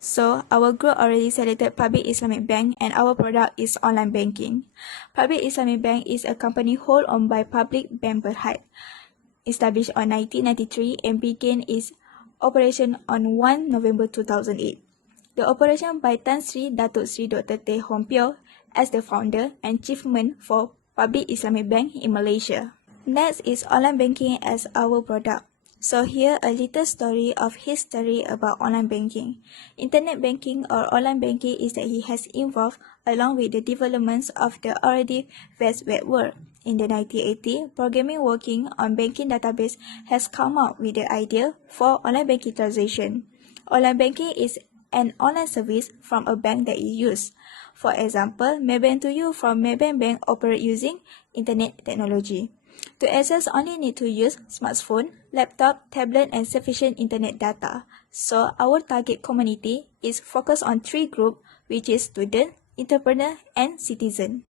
So, our group already selected Public Islamic Bank and our product is online banking. Public Islamic Bank is a company wholly owned by Public Bank Berhad, established on 1993 and began its operation on 1 November 2008. The operation by Tan Sri Datuk Sri Dr. Teh Hon Pyo as the founder and chiefman for Public Islamic Bank in Malaysia. Next is online banking as our product. So here a little story of history about online banking. Internet banking or online banking is that he has involved along with the developments of the already vast web world. In the 1980s, programming working on banking database has come up with the idea for online banking transaction. Online banking is an online service from a bank that you use. For example, Maybank to you from Maybank Bank operate using internet technology. To access, only need to use smartphone, laptop, tablet, and sufficient internet data. So our target community is focused on three groups, which is student, entrepreneur, and citizen.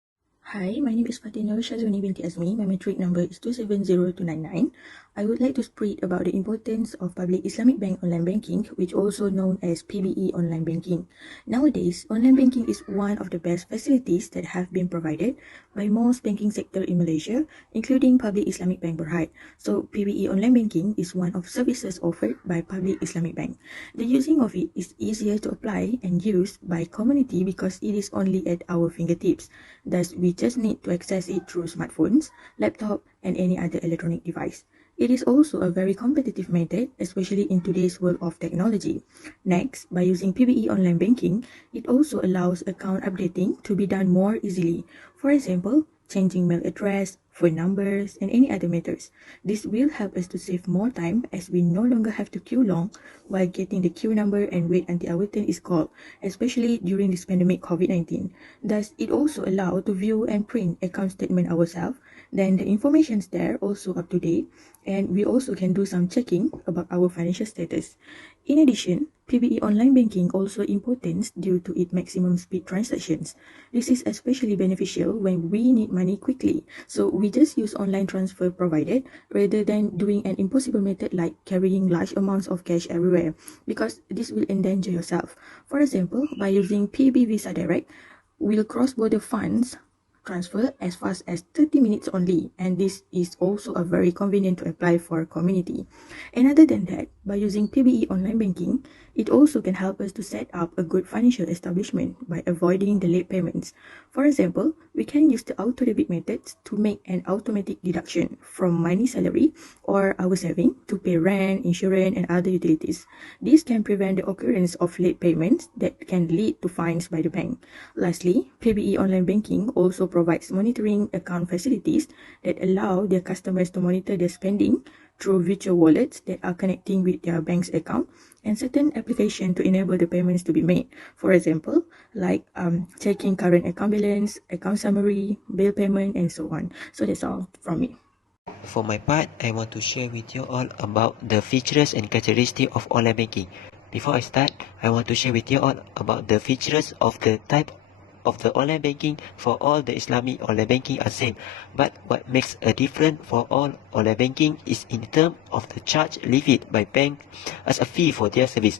Hi, my name is Fatina Shazuni binti Azmi. My matric number is 270299. I would like to spread about the importance of Public Islamic Bank online banking, which also known as PBE online banking. Nowadays, online banking is one of the best facilities that have been provided by most banking sector in Malaysia, including Public Islamic Bank Berhad. So, PBE online banking is one of services offered by Public Islamic Bank. The using of it is easier to apply and use by community because it is only at our fingertips. Thus, we just need to access it through smartphones, laptop, and any other electronic device. It is also a very competitive method, especially in today's world of technology. Next, by using PBE online banking, it also allows account updating to be done more easily. For example, changing mail address, phone numbers, and any other matters. This will help us to save more time as we no longer have to queue long while getting the queue number and wait until our turn is called, especially during this pandemic COVID-19. Thus, it also allows to view and print account statement ourselves. Then the information is there also up to date, and we also can do some checking about our financial status. In addition, PBE online banking also important due to its maximum speed transactions. This is especially beneficial when we need money quickly. So we just use online transfer provided rather than doing an impossible method like carrying large amounts of cash everywhere, because this will endanger yourself. For example, by using PB Visa Direct, we'll cross-border funds transfer as fast as 30 minutes only, and this is also a very convenient to apply for community. And other than that, by using PBE online banking, it also can help us to set up a good financial establishment by avoiding the late payments. For example, we can use the auto debit methods to make an automatic deduction from money salary or our saving to pay rent, insurance, and other utilities. This can prevent the occurrence of late payments that can lead to fines by the bank. Lastly, PBE online banking also provides monitoring account facilities that allow their customers to monitor their spending through virtual wallets that are connecting with their bank's account, and certain applications to enable the payments to be made. For example, like checking current account balance, account summary, bill payment, and so on. So that's all from me. For my part, I want to share with you all about the features and characteristics of online banking. Before I start, I want to share with you all about the features of the type of the online banking. For all the Islamic online banking are same, but what makes a difference for all online banking is in terms of the charge levied by bank as a fee for their service.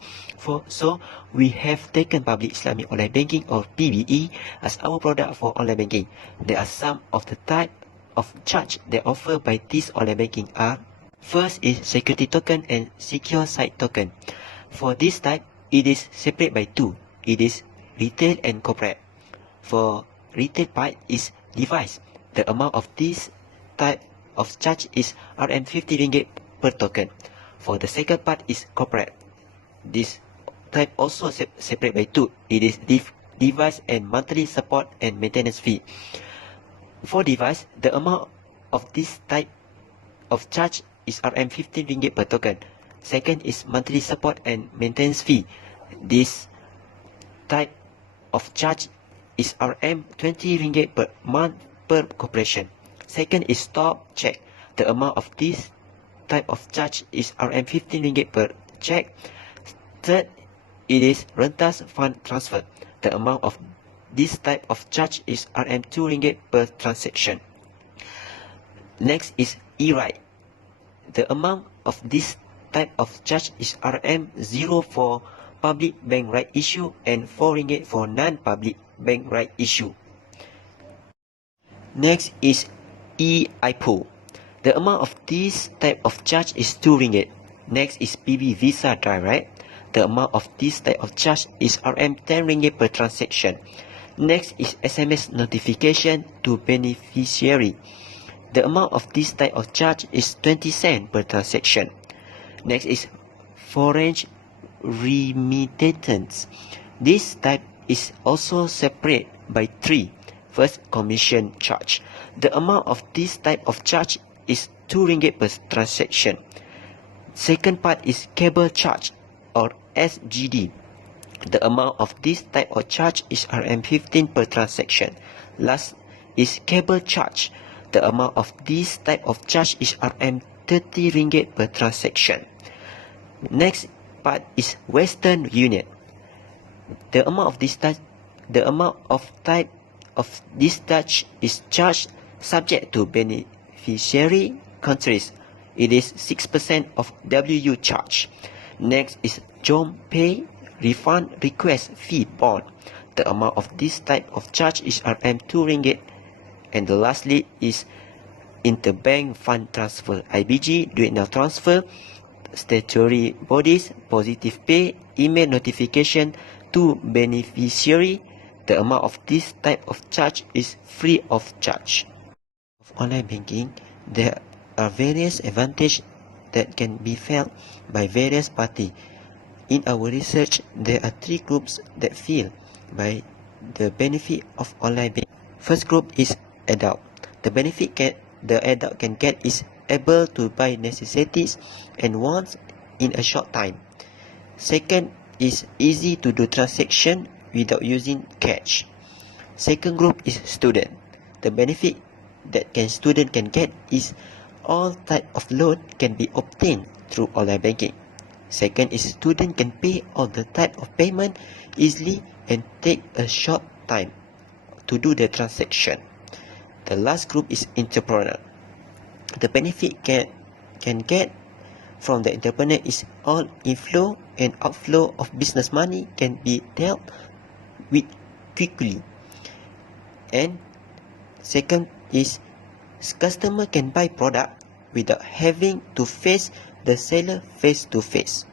So we have taken Public Islamic online banking or PBE as our product for online banking. There are some of the type of charge that offered by this online banking are: first is security token and secure site token. For this type, it is separate by two. It is retail and corporate. For retail part is device. The amount of this type of charge is RM50 per token. For the second part is corporate. This type also separate by two. It is device and monthly support and maintenance fee. For device, the amount of this type of charge is RM15 per token. Second is monthly support and maintenance fee. This type of charge is RM20 per month per corporation. Second is stop check. The amount of this type of charge is RM15 per check. Third, it is rentas fund transfer. The amount of this type of charge is RM2 per transaction. Next is e-ride. The amount of this type of charge is Rm0 for public bank right issue and 4 ringgit for non-public bank right issue. Next is e-IPO. The amount of this type of charge is 2 ringgit. Next is PB Visa Drive, right? The amount of this type of charge is Rm 10 ringgit per transaction. Next is SMS notification to beneficiary. The amount of this type of charge is 20 cents per transaction. Next is foreign remittance. This type is also separate by 3. First, commission charge. The amount of this type of charge is 2 ringgit per transaction. Second part is cable charge or SGD. The amount of this type of charge is Rm15 per transaction. Last is cable charge. The amount of this type of charge is Rm30 ringgit per transaction. Next part is Western Union. The amount of this type of this charge is charged subject to beneficiary countries. It is 6% of WU charge. Next is Jom Pay refund request fee bond. The amount of this type of charge is Rm2 ringgit. And the lastly is interbank fund transfer, IBG, duit now transfer, statutory bodies, positive pay, email notification to beneficiary. The amount of this type of charge is free of charge. Of online banking, there are various advantages that can be felt by various parties. In our research, there are 3 groups that feel by the benefit of online banking. First group is adult. The benefit the adult can get is able to buy necessities and wants in a short time. Second is easy to do transaction without using cash. Second group is student. The benefit that student can get is all type of loan can be obtained through online banking. Second is student can pay all the type of payment easily and take a short time to do the transaction. The last group is entrepreneur. The benefit can get from the entrepreneur is all inflow and outflow of business money can be dealt with quickly. And second is customer can buy product without having to face the seller face to face.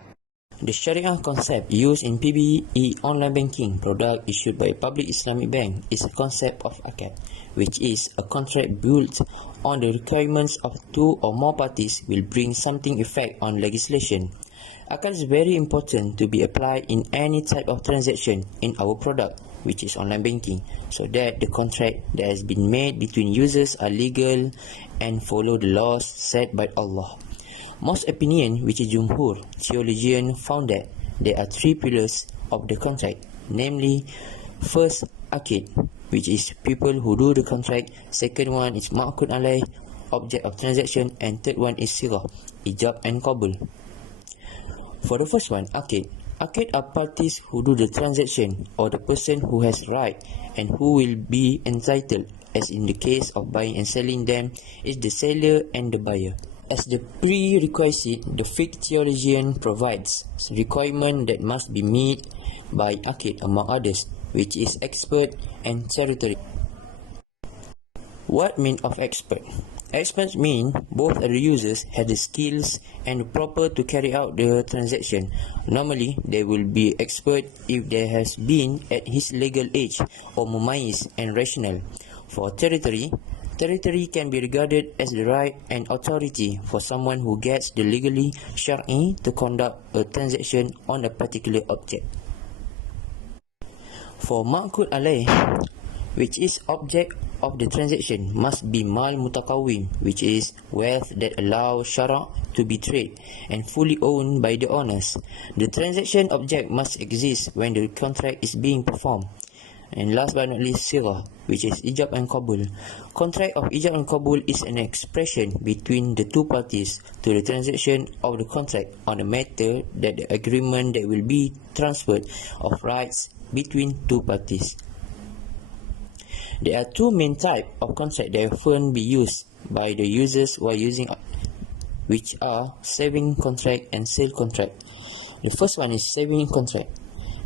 The Sharia concept used in PBE online banking product issued by a public Islamic bank is a concept of akad, which is a contract built on the requirements of 2 or more parties will bring something effect on legislation. Akad is very important to be applied in any type of transaction in our product, which is online banking, so that the contract that has been made between users are legal and follow the laws set by Allah. Most opinion, which is Jumhur, theologian, found that there are 3 pillars of the contract, namely, first, akid, which is people who do the contract. Second one is ma'qud alaih, object of transaction, and third one is sirah, ijab and qabul. For the first one, akid are parties who do the transaction, or the person who has right and who will be entitled, as in the case of buying and selling them, is the seller and the buyer. As the prerequisite, the fiqh theologian provides requirement that must be met by akid among others, which is expert and territory. What mean of expert? Experts mean both of the users have the skills and proper to carry out the transaction. Normally, they will be expert if there has been at his legal age or mumayyiz and rational. For territory can be regarded as the right and authority for someone who gets the legally shar'i to conduct a transaction on a particular object. For ma'qud alaih, which is object of the transaction, must be mal mutakawim, which is wealth that allows shara' to be traded and fully owned by the owners. The transaction object must exist when the contract is being performed. And last but not least, sirah, which is ijab and qabul. Contract of ijab and qabul is an expression between the 2 parties to the transaction of the contract on a matter that the agreement that will be transferred of rights between 2 parties. There are 2 main types of contract that often be used by the users while using which are saving contract and sale contract. The first one is saving contract.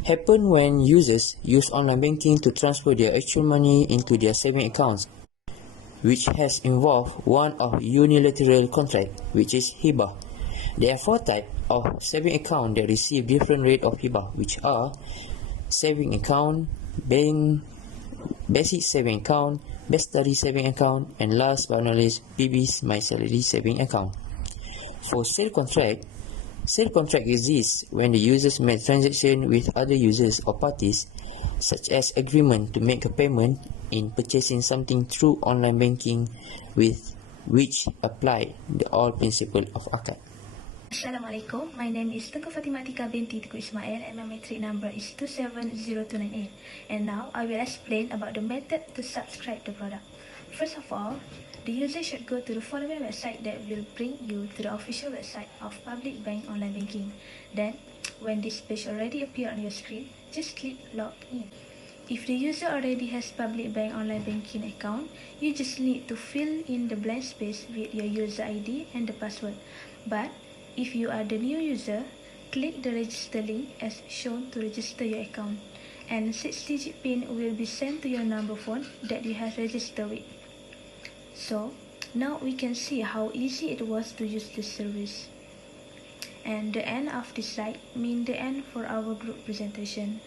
Happen when users use online banking to transfer their actual money into their saving accounts, which has involved one of unilateral contract, which is hibah. There are four types of saving account that receive different rate of hibah, which are saving account, basic saving account, best study saving account, and last but not least, PB's My Salary saving account. For sale contract exists when the users make transaction with other users or parties, such as agreement to make a payment in purchasing something through online banking, with which apply the all principle of akad. Assalamualaikum, my name is Tengku Fatimah Tika binti Tengku Ismail and my matric number is 270298. And now I will explain about the method to subscribe the product. First of all, the user should go to the following website that will bring you to the official website of Public Bank Online Banking. Then, when this page already appear on your screen, just click Log In. If the user already has Public Bank Online Banking account, you just need to fill in the blank space with your user ID and the password. But if you are the new user, click the register link as shown to register your account, and 6-digit PIN will be sent to your number phone that you have registered with. So, now we can see how easy it was to use this service. And the end of this slide means the end for our group presentation.